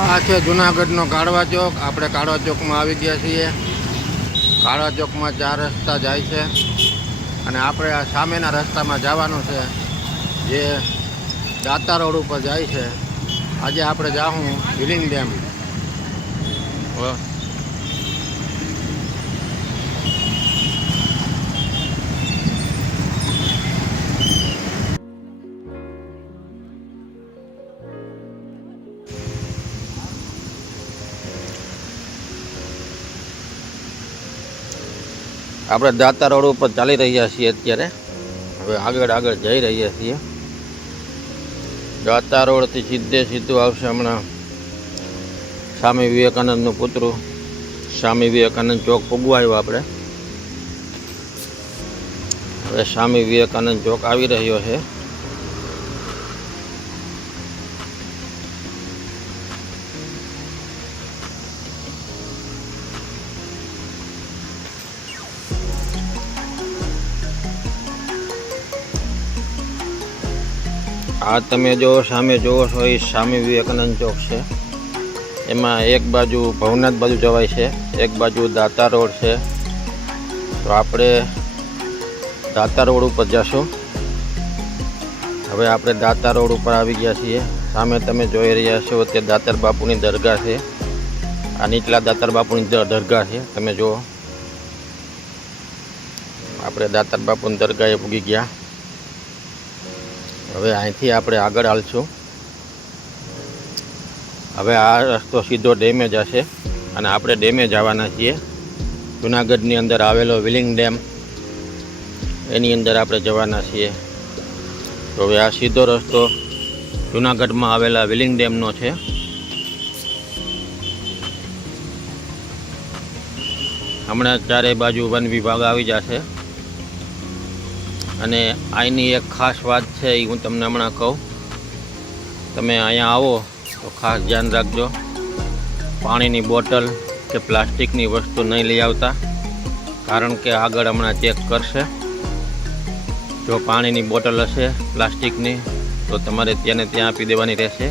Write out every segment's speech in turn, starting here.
આ છે જુનાગઢનો કાળવા ચોક। આપણે કાળવા ચોકમાં આવી ગયા છીએ। કાળવા ચોકમાં 4 રસ્તા જાય છે અને આપણે આ સામેના રસ્તામાં જવાનું છે જે દાતા રોડ ઉપર જાય છે। આજે આપણે જાઉં વિલિંગ ડેમ। આપણે દાતા રોડ ઉપર ચાલી રહ્યા છીએ અત્યારે। હવે આગળ જઈ રહ્યા છીએ। દાતા રોડથી સીધું આવશે હમણાં સ્વામી વિવેકાનંદનું પુતળું। સ્વામી વિવેકાનંદ ચોક પૂગવા આવ્યો આપણે। હવે સ્વામી વિવેકાનંદ ચોક આવી રહ્યો છે। આ તમે જો સામે જોવો છો એ સ્વામી વિવેકાનંદ ચોક છે। એમાં એક બાજુ ભવનાથ બાજુ જવાય છે, એક બાજુ દાતા રોડ છે। તો આપણે દાતા રોડ ઉપર જશું। હવે આપણે દાતા રોડ ઉપર આવી ગયા છીએ। સામે તમે જોઈ રહ્યા છો તે દાતાર બાપુની દરગાહ છે। આ નીચલા દાતાર બાપુની દરગાહ છે, તમે જુઓ। આપણે દાતાર બાપુની દરગાહે પૂગી ગયા। હવે અહીંથી આપણે આગળ હાલશું। હવે આ રસ્તો સીધો ડેમે જશે અને આપણે ડેમે જવાના છીએ। જુનાગઢની અંદર આવેલો વિલિંગ ડેમ એની અંદર આપણે જવાના છીએ। તો હવે આ સીધો રસ્તો જુનાગઢમાં આવેલા વિલિંગ ડેમનો છે। હમણાં ચારે બાજુ વન વિભાગ આવી જશે અને અહીંની એક ખાસ વાત છે એ હું તમને હમણાં કહું। તમે અહીંયા આવો તો ખાસ ધ્યાન રાખજો, પાણીની બોટલ કે પ્લાસ્ટિકની વસ્તુ નહીં લઈ આવતા, કારણ કે આગળ હમણાં ચેક કરશે। જો પાણીની બોટલ હશે પ્લાસ્ટિકની તો તમારે ત્યાં આપી દેવાની રહેશે।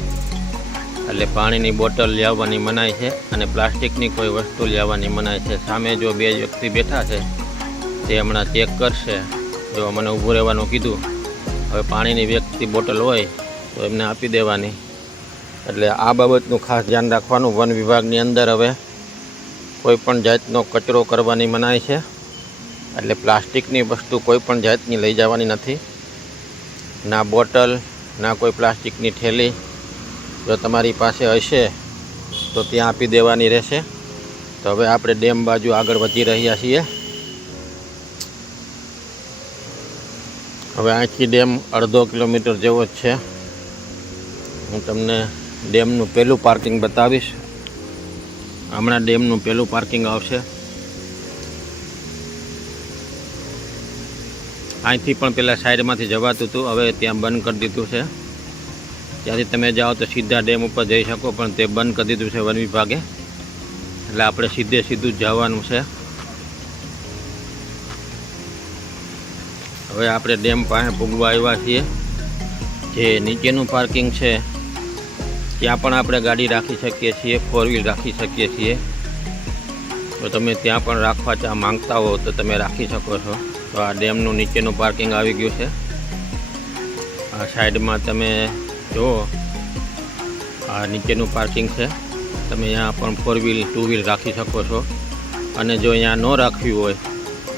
એટલે પાણીની બોટલ લાવવાની મનાઈ છે અને પ્લાસ્ટિકની કોઈ વસ્તુ લાવવાની મનાઈ છે। સામે જો 2 વ્યક્તિ બેઠા છે તે હમણાં ચેક કરશે। જો મને ઊભું રહેવાનું કીધું। હવે પાણીની વ્યક્તિ બોટલ હોય તો એમને આપી દેવાની। એટલે આ બાબતનું ખાસ ધ્યાન રાખવાનું। વન વિભાગની અંદર હવે કોઈ પણ જાતનો કચરો કરવાની મનાઈ છે। એટલે પ્લાસ્ટિકની વસ્તુ કોઈ પણ જાતની લઈ જવાની નથી, ના બોટલ ના કોઈ પ્લાસ્ટિકની થેલી। જો તમારી પાસે હશે તો ત્યાં આપી દેવાની રહેશે। તો હવે આપણે ડેમ બાજુ આગળ વધી રહ્યા છીએ। હવે અહીંથી ડેમ અડધો કિલોમીટર જેવો જ છે। હું તમને ડેમનું પહેલું પાર્કિંગ બતાવીશ। હમણાં ડેમનું પહેલું પાર્કિંગ આવશે। અહીંથી પણ પહેલાં સાઈડમાંથી જવાતું હતું, હવે ત્યાં બંધ કરી દીધું છે। ત્યાંથી તમે જાઓ તો સીધા ડેમ ઉપર જઈ શકો, પણ તે બંધ કરી દીધું છે વન વિભાગે। એટલે આપણે સીધું જ જવાનું છે। હવે આપણે ડેમ પાસે પૂગવા આવ્યા છીએ। જે નીચેનું પાર્કિંગ છે ત્યાં પણ આપણે ગાડી રાખી શકીએ છીએ, 4 વ્હીલ રાખી શકીએ છીએ। તો તમે ત્યાં પણ રાખવા માંગતા હો તો તમે રાખી શકો છો। તો આ ડેમનું નીચેનું પાર્કિંગ આવી ગયું છે। આ સાઈડમાં તમે જુઓ, આ નીચેનું પાર્કિંગ છે। તમે અહીંયા પણ 4 વ્હીલ 2 વ્હીલ રાખી શકો છો। અને જો અહીંયા ન રાખવી હોય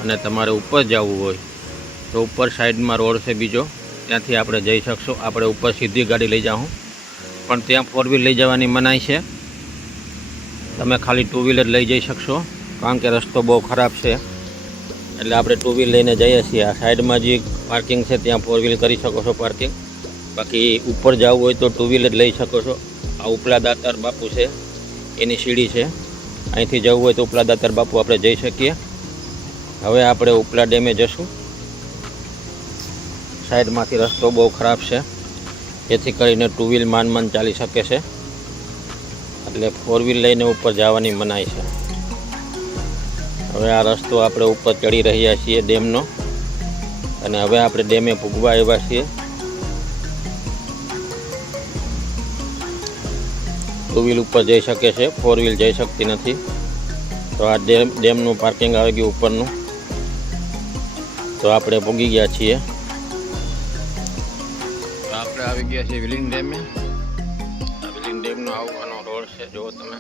અને તમારે ઉપર જવું હોય તો ઉપર સાઈડમાં રોડ છે બીજો, ત્યાંથી આપણે જઈ શકશો। આપણે ઉપર સીધી ગાડી લઈ જાઉં, પણ ત્યાં 4 વ્હીલ લઈ જવાની મનાઈ છે। તમે ખાલી 2 વ્હીલર લઈ જઈ શકશો, કારણ કે રસ્તો બહુ ખરાબ છે। એટલે આપણે 2 વ્હીલ લઈને જઈએ છીએ। આ સાઈડમાં જે પાર્કિંગ છે ત્યાં 4 વ્હીલ કરી શકો છો પાર્કિંગ। બાકી ઉપર જવું હોય તો 2 વ્હીલર લઈ શકો છો। આ ઉપલા દાતાર બાપુ છે એની સીડી છે, અહીંથી જવું હોય તો ઉપલા દાતાર બાપુ આપણે જઈ શકીએ। હવે આપણે ઉપલા ડેમે જશું। સાઈડમાંથી રસ્તો બહુ ખરાબ છે, જેથી કરીને 2 વ્હીલ માંડ ચાલી શકે છે। એટલે 4 વ્હીલ લઈને ઉપર જવાની મનાઈ છે। હવે આ રસ્તો આપણે ઉપર ચડી રહ્યા છીએ ડેમનો, અને હવે આપણે ડેમે પૂગવા આવ્યા છીએ। ટુ વ્હીલ ઉપર જઈ શકે છે, ફોર વ્હીલ જઈ શકતી નથી. તો આ ડેમનું પાર્કિંગ આવી ગયું ઉપરનું. તો આપણે પહોંચી ગયા છીએ. તો આપણે આવી ગયા છીએ વિલિંગ ડેમે. આ વિલિંગ ડેમનો આવવાનો રોડ છે, જુઓ તમે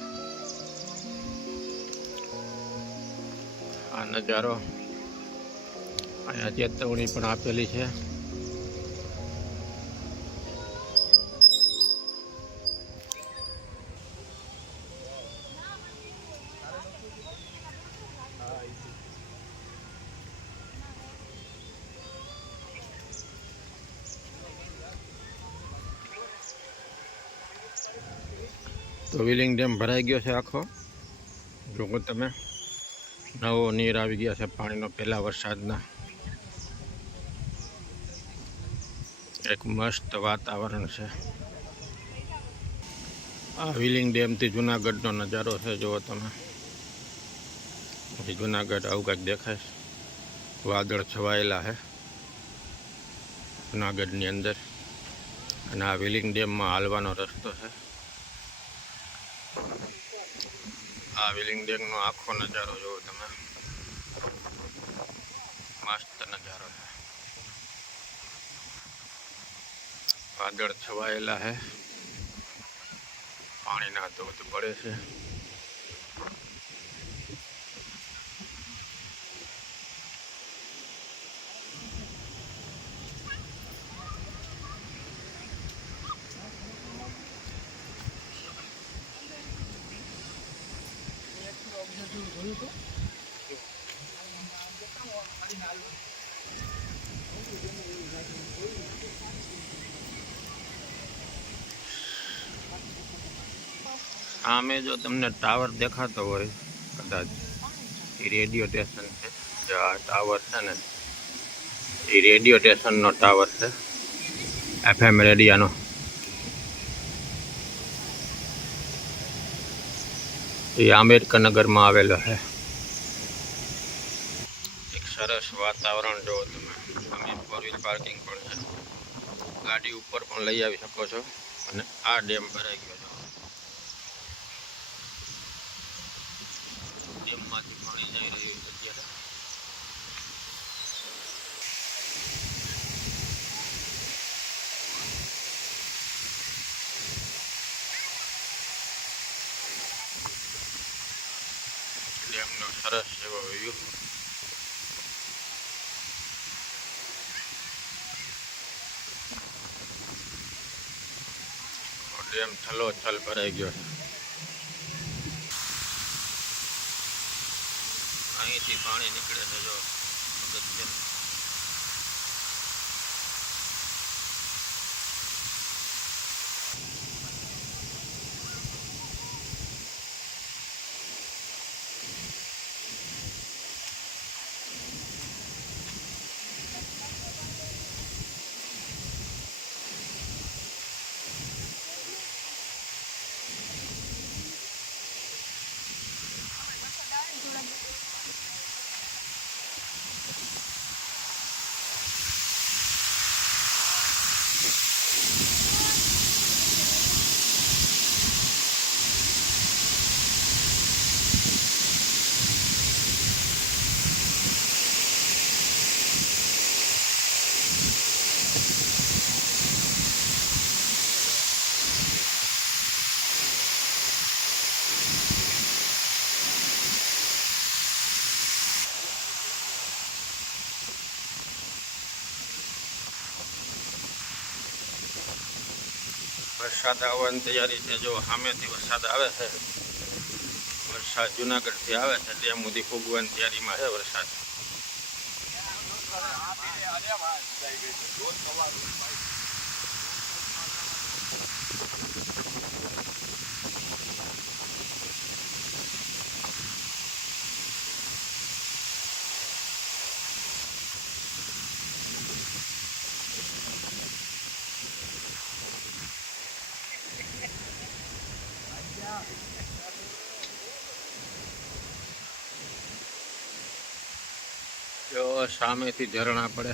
આ નજારો. અહીંયા ચેતવણી પણ આપેલી છે. તો વિલિંગ ડેમ ભરાઈ ગયો છે આખો. જો તમે નવો નીર આવી ગયા છે પાણીનો પહેલા વરસાદના. એક મસ્ત વાતાવરણ છે. આ વિલિંગ ડેમથી જુનાગઢનો નજારો છે, જુઓ તમે. જુનાગઢ આવું કંઈક દેખાય છે. વાદળ છવાયેલા છે જુનાગઢની અંદર. અને આ વિલિંગ ડેમમાં હાલવાનો રસ્તો છે. આ વિલિંગ ડેમનો આખો નજારો જુઓ તમે. મસ્ત નજારો છે. વાદળ છવાયેલા છે, પાણીના ધોધ પડે છે. સામે જો તમને ટાવર દેખાતો હોય કદાચ, એ રેડિયો સ્ટેશન છે. જે આ ટાવર છે ને, એ રેડિયો સ્ટેશનનો ટાવર છે, FM રેડિયાનો. એ આંબેડકરનગરમાં આવેલો છે. એક સરસ વાતાવરણ જોવો તમે. અમે ફોર વ્હીલ પાર્કિંગ પણ છે, ગાડી ઉપર પણ લઈ આવી શકો છો. અને આ ડેમ ભરાઈ ગયો છે. ડેમમાંથી પાણી જઈ રહ્યું છે અત્યારે. ડેમનો સરસ એવો વ્યૂ. ડેમ છલોછલ ભરાઈ ગયો છે. અહીંથી પાણી નીકળે છે, જો અગત્યનું. વરસાદ આવવાની તૈયારી છે. જો સામેથી વરસાદ આવે છે. વરસાદ જુનાગઢથી આવે છે, ડેમ સુધી ફૂગવાની તૈયારીમાં છે વરસાદ. જો સામેથી ઝરણા પડે.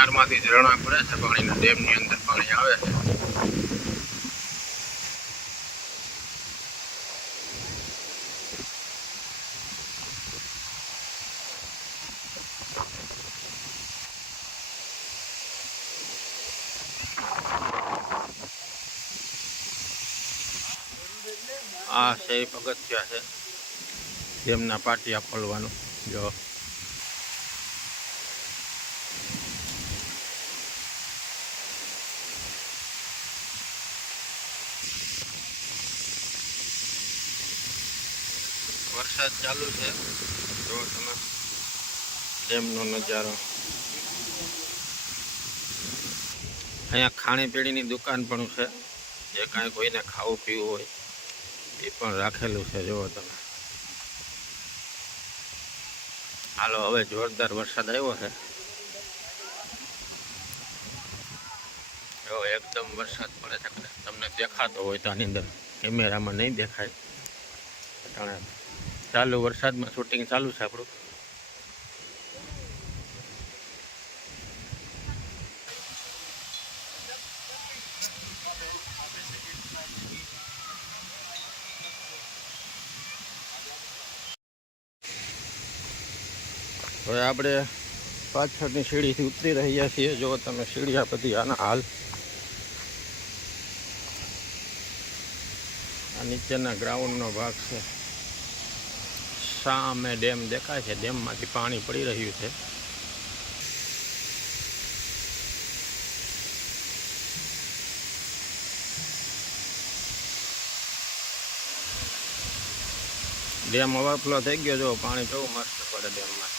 મિનારમાંથી ઝરણા પડે છે પાણીના, ડેમની અંદર પાણી આવે છે. આ છે પગથિયા છે ડેમના પાટિયા ખોલવાનું. જો વરસાદ ચાલુ છે, જો તમે ડેમનો નજારો. અહીંયા ખાણીપીણીની દુકાન પણ છે, જે કાંઈ કોઈને ખાવું પીવું હોય એ પણ રાખેલું છે. જુઓ તમે. હાલો, હવે જોરદાર વરસાદ આવ્યો છે. જો એકદમ વરસાદ પડે છે, તમને દેખાતો હોય તો આની અંદર કેમેરામાં નહીં દેખાય. ચાલુ વરસાદમાં શૂટિંગ ચાલુ છે આપણું. હવે આપણે પાછળની સીડીથી ઉતરી રહ્યા છીએ. જો તમે સીડિયા બધી આના હાલ આ નીચેના ગ્રાઉન્ડનો ભાગ છે. સામે ડેમ દેખાય છે, ડેમમાંથી પાણી પડી રહ્યું છે. ડેમ ઓવરફ્લો થઈ ગયો. જો પાણી કેવું મસ્ત પડે ડેમમાં.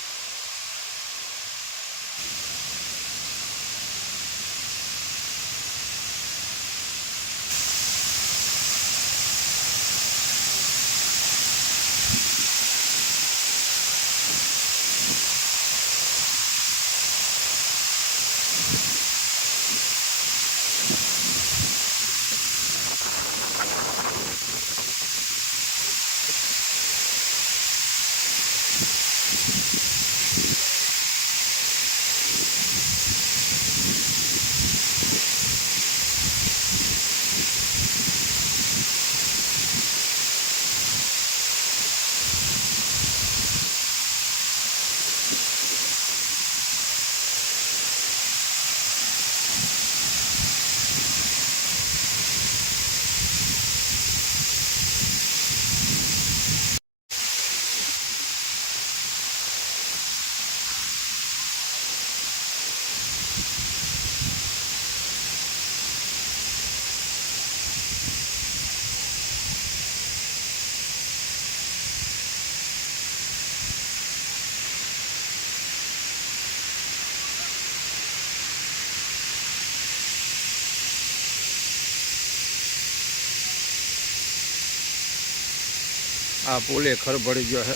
આ પુલે ખરભળી ગયો છે,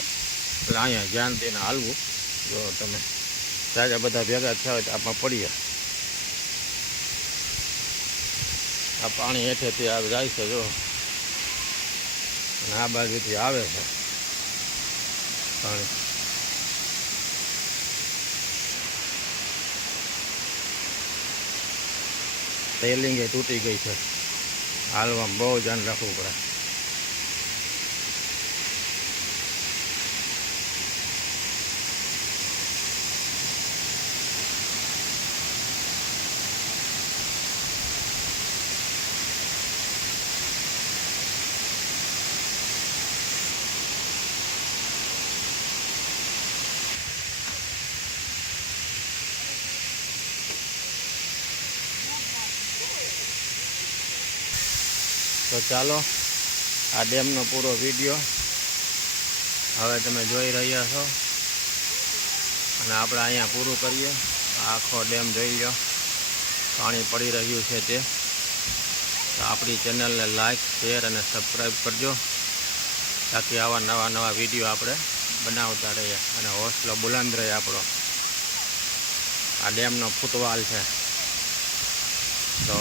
એટલે અહીંયા ધ્યાન દઈને હાલવું. જો તમે તાજા બધા ભેગા થયા હોય તો આમાં પડીએ. આ પાણી હેઠેથી આવે જાય છે, જો અને આ બાજુથી આવે છે પાણી. રેલિંગ એ તૂટી ગઈ છે, હાલવામાં બહુ ધ્યાન રાખવું પડે. તો ચાલો, આ ડેમનો પૂરો વિડીયો હવે તમે જોઈ રહ્યા છો, અને આપણે અહીંયા પૂરું કરીએ. આખો ડેમ જોઈ લો, પાણી પડી રહ્યું છે તે. તો આપણી ચેનલને લાઈક, શેર અને સબસ્ક્રાઈબ કરજો, તાકી આવા નવા વિડીયો આપણે બનાવતા રહીએ અને હોસલો બુલંદ રહે આપણો. આ ડેમનો ફૂટવાલ છે. તો